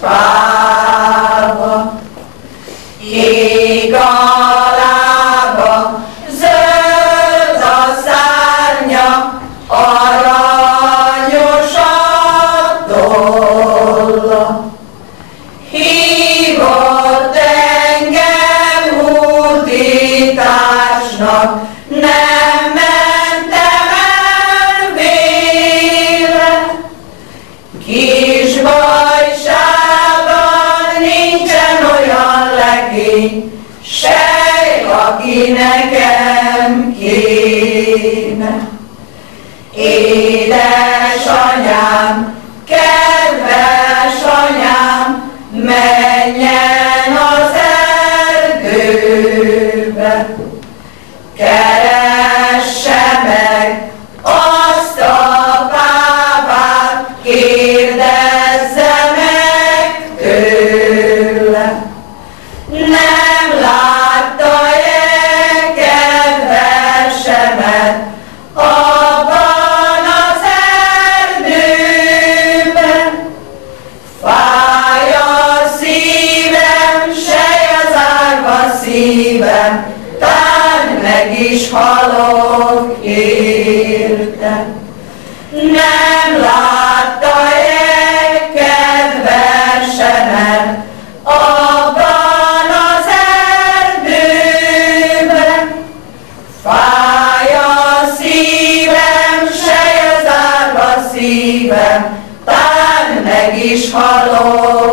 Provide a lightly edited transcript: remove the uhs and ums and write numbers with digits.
pálva, ég a lába, zöld a szárnya, aranyos a tolla. Hívott engem útitársnak, nem mentem el véle. Kis bajsában nincsen olyan legény, sej, aki nekem kéne. Édesanyám, kedves anyám, menjen az erdőbe, keresse meg azt a pápát, kérdezze meg tőle. Nem látta-e kedvesemet abban az erdőben? Fáj a szívem, sej az árva szívem, tán meg is halok érte. Nem látta-e kedvesemet abban az erdőben? Fáj a szívem, sej az árva szívem, tán meg is halok